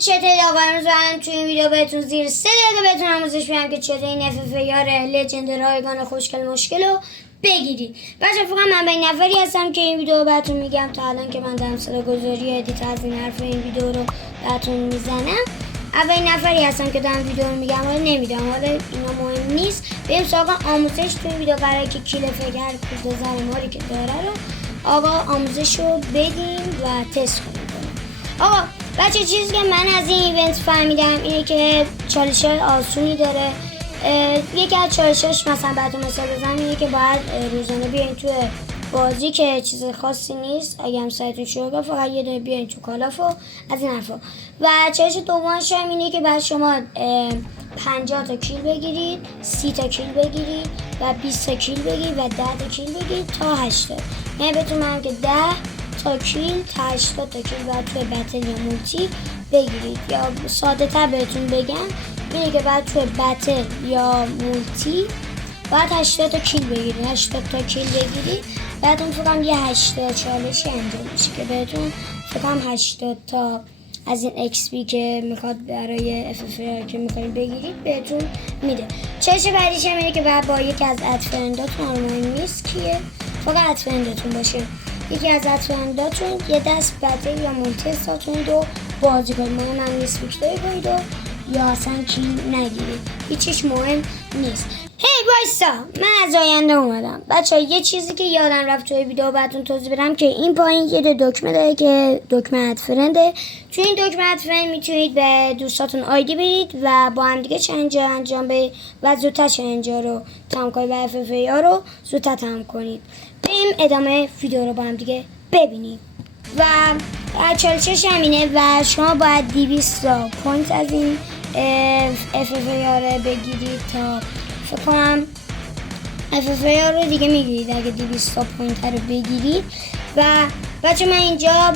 چطوری آقا؟ امروز من توی این ویدیو بهتون زیر 3 دقیقه بهتون آموزش میدم که چطوری این FFAR لجند رایگان خوشگل مشکل رو بگیرید. بچه فقط من به این نفری هستم که این ویدیو رو بهتون میگم تا الان که من دارم صدا گذاری ادیت از این حرف این ویدیو رو بهتون میزنم. اولین نفری هستم که دارم ویدیو رو میگم، حالا نمیدونم، حالا اینا مهم نیست. بریم سراغ آموزش. تو این ویدیو قراره که کیل فگر کود زرماری که داره رو آقا آموزش رو بدیم و تست کنیم. آقا بچه چیزی که من از این ایونت فهمیدم اینه که چالش آسونی داره. یکی از چالشش مثلا براتون مثال بزنم اینه که باید روزانه بیاین توی بازی که چیز خاصی نیست، اگه هم سایتون شروع فقط یه دونه بیاین تو کالاف و از این حرفا. و چالش دومش هم اینه که بعد شما 50 تا کیل بگیرید، 30 تا کیل بگیرید و 20 تا کیل بگیرید و 10 تا کیل بگیرید تا 80. یعنی بهتون میگم که 10 تا کیل تا 80 تا کیل باید توی بتل یا مولتی بگیرید. یا ساده تر بهتون بگم اینه که بعد توی بتل یا مولتی باید 80 تا کیل بگیرید. 80 تا کیل بگیرید بعدتون فکرم یه 80 چالشی انجام میشه که بهتون فکرم 80 تا از این XP که میخواد برای FFAR که میخواید بگیرید بهتون میده. چالش بعدیش هم اینه که بعد با یکی از ادفرنداتون، مهم نیست کیه، فقط ادفرنداتون باشه، یکی از ادفرنداتون یه دست بتل یا مولتی استارت و بازی کنید. مهم هم نیست ویکتوری کنید و یا اصلا کیل نگیرید، هیچیش مهم نیست. هی بایستا، من از آینده اومدم. بچه یه چیزی که یادم رفت توی ویدیو براتون توضیح بدم که این پایین یه دکمه داره که دکمه ادفرنده. توی این دکمه ادفرند میتونید به دوستاتون آیدی بدید و با هم دیگه چالش انجام بدید و زودتر چالش رو تمام کنید و FFAR رو زودتر تمام کنید. بریم ادامه ویدیو رو با هم دیگه ببینیم. و چالشش همینه و شما باید 200 پوینت از این FFAR بگیرید تا فکر کنم FFAR رو دیگه میگیرید اگه 200 پوینت رو بگیرید. و بچه من اینجا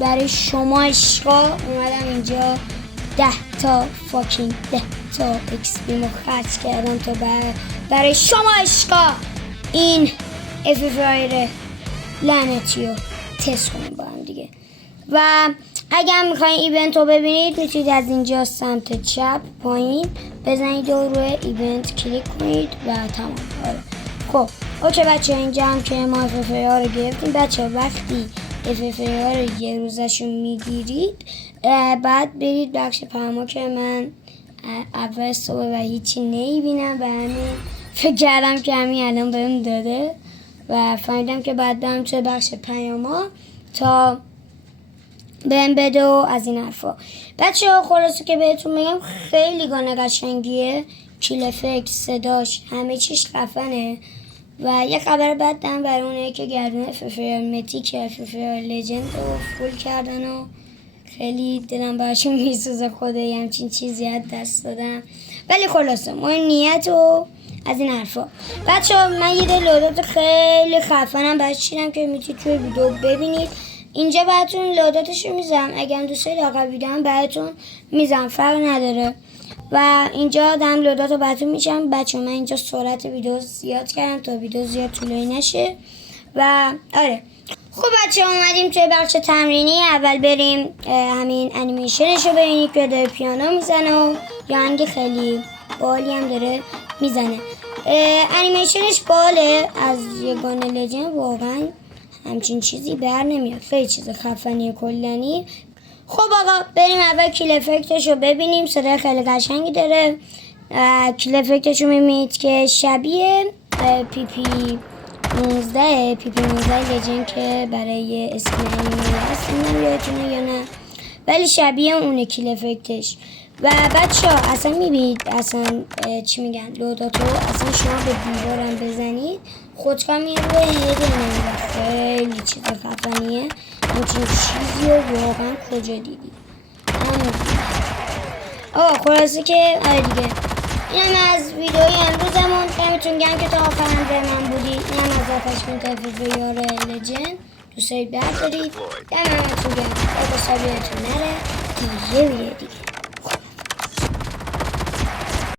برای شما عشقا اومدم اینجا 10 تا فاکینگ 10 تا XP خرج کردم تا برای شما عشقا این FFAR لعنتی رو تست کنیم با هم دیگه. و اگر میخواین ایونت رو ببینید میتونید از اینجا سمت چپ پایین بزنید و روی ایونت کلیک کنید و تمام. خب اوکی بچه، اینجا هم که ما FFAR رو گرفتیم. بچه وقتی FFAR رو یه روزشون میگیرید بعد برید بخش پرما که من اول صبح و هیچی نمیبینم و همین فکر کردم که همین الان بهم داده و فهمیدم که بعد برم توی بخش پیاما تا بهم بده و از این حرفا. بچه ها خلاصه که بهتون میگم خیلی گانه قشنگیه، کیل افکت، صداش، همه چیش خفنه. و یه خبر بد دارم برای اونه که گردون FFAR متیک FFAR لجند رو فول کردن و خیلی دلم براشون میسوزه. خدایی همچین چیزی از دست دادم، ولی خلاصه مهم نیت و از این حرفا. بچه ها من یه لودات خیلی خفنم برای چیدم که میتونید توی ویدیو ببینید. اینجا براتون لوداتش رو میزم، اگر هم دوست دارید آخر ویدیو هم براتون میزم، فرق نداره. و اینجا دارم لودات رو براتون میشم. بچه من اینجا سرعت ویدیو زیاد کردم تا ویدیو زیاد طولانی نشه. و آره خب بچه اومدیم توی بخش تمرینی. اول بریم همین انیمیشنش رو ببینید که داره پیانو میزنه و یه آهنگ خیلی بالی هم داره میزنه. انیمیشنش باله، از یگانه لجند واقعا همچین چیزی بر نمیاد، خیلی چیز خفنی کلنی. خب آقا بریم اول کیل افکتش رو ببینیم. صدای خیلی قشنگی داره. کیل افکتش رو میبینید که شبیه پی پی 19 لجند که برای اسکین انیمه هست، اینم یادتونه یا نه، ولی شبیه اونه کیل افکتش. و بچه ها اصلا میبینید اصلا چی میگن لوداتو اصلا شما به دیوارم بزنید خودکار میره روی هده و خیلی چیز خفنیه. همچین چیزی رو واقعا کجا دیدید؟ خلاصه که آره دیگه اینم از ویدیوی امروزمون. دمتون گرم که تا آخر من بودید. اینم از آتش‌کن FFAR لجند. دوست دارید بردارید. دمتون گرم. با سابیتون نره تا یه ویدیو دیگه.